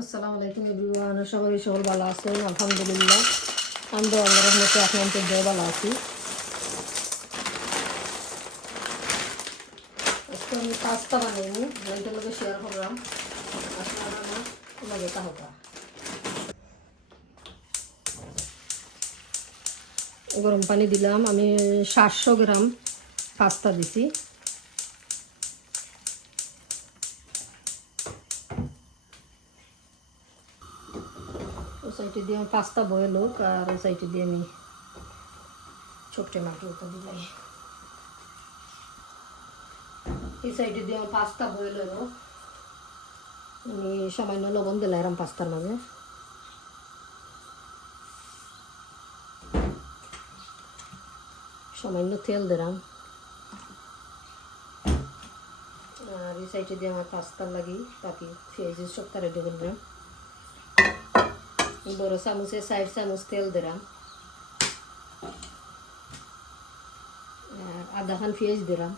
আসসালামু আলাইকুম এভরিওয়ান, সবাই সকল ভালো আছেন? আলহামদুলিল্লাহ, আমি আল্লাহর রহমতে আপনাদের ভালো আছি। আজকে আমি পাস্তা বানাইনি, আপনাদের লগে শেয়ার করলাম। আপনারা আমার লগে তাহকা গরম পানি দিলাম, আমি 700 গ্রাম পাস্তা দিছি। ও সাইডে দিয়ে আমি পাস্তা বয়েল হোক, আর ও সাইডে দিয়ে আমি ছোট্ট মাটিটা দিলাই। এই সাইডে দিয়ে আমার পাস্তা বয়েল হলো, আমি সামান্য লবণ দিলাম পাস্তার মাঝে। সামান্য তেল দিলাম, আর এই সাইডে দিয়ে আমার পাস্তার লাগি বাকি পেঁয়াজ সবটা রেডি করলাম। বড় চামচে 4 চামচ তেল দিলাম, আর আধা খান পেঁয়াজ দিলাম।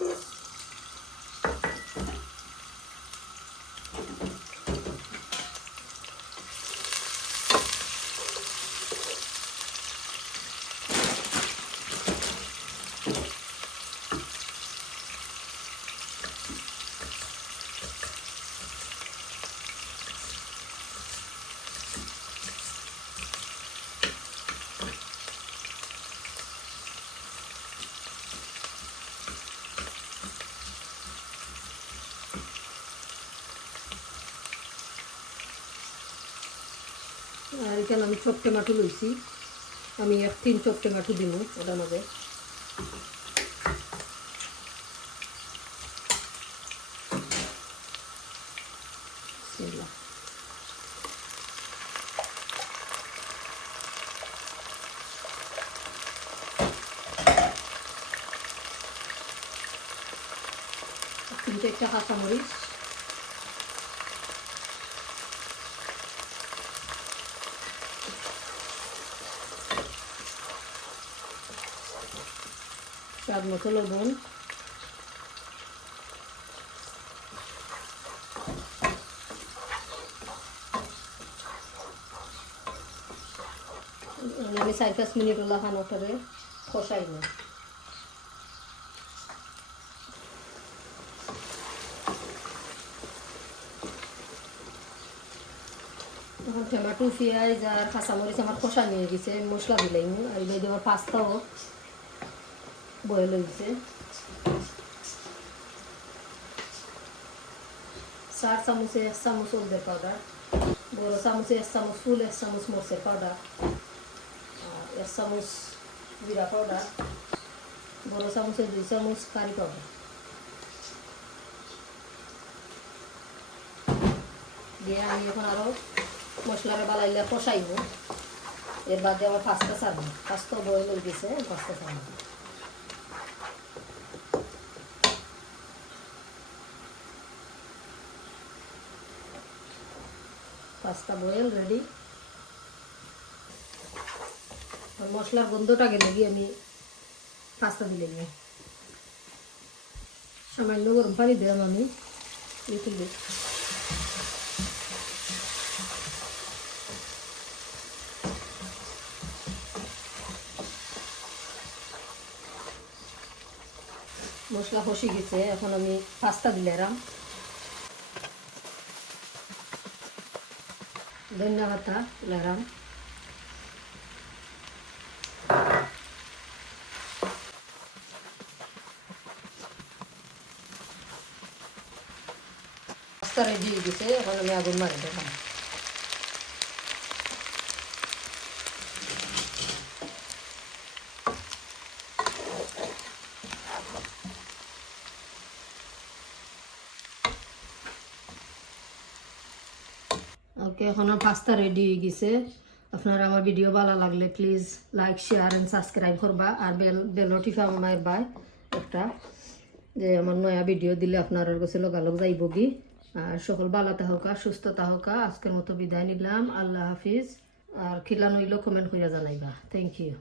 আর এখানে আমি ছোট টমেটো লইছি, আমি 1-3 ছোট টমেটো দিব ওটার মধ্যে। তিনটে একটা কাঁচামরিচ, স্বাদ মতো লবণ, আমি 4-5 মিনিট ওলা খানো করে কষাই না। এখন টমেটো পেঁয়াজ আর কাঁচামরিচ আমার কষা নিয়ে গেছে, মশলা দিলাই আর এই আমার পাস্তাও বয়েল হয়েছে। 4 চামচে 1 চামচ হলদের পাউডার, বড় চামচে 1 চামচ ফুল, 1 চামচ মরিচের পাউডার, 1 চামচ জিরা পাউডার, বড় চামচে 2 চামচ কারি পাউডার দিয়ে আমি এখন আরও মশলাটা বালাইলে কষাইব। এর বাদে আমার পাস্তা ছাড়বো, পাস্তা বয়েল হয়ে গেছে, পাস্তা ছাড়বো। Pasta boil ready. মশলার গন্ধটা গেলে গিয়ে আমি পাস্তা দিলে নিয়ে সামান্য গরম পানি দিলাম আমি। মশলা কষি গেছে, এখন আমি পাস্তা দিলাম, ধনিয়া পাতা দিলাম, পাস্তা রেডি হয়ে গেছে, এখন আমি আগুন মারি দিলাম। ওকে, এখন আমার পাস্তা রেডি হয়ে গেছে। আপনারা আমার ভিডিও ভালো লাগলে please like share and subscribe করবা, আর বেল নোটিফিকেশন মারবা একটা, যে আমার নয়া ভিডিও দিলে আপনার কাছে লগালগ যাইব কি। আর সকল ভালো থাকা, সুস্থ থাকা। আজকের মতো বিদায় নিলাম, আল্লাহ হাফিজ। আর খিলানো হইলেও কমেন্ট করে জানাইবা। Thank you.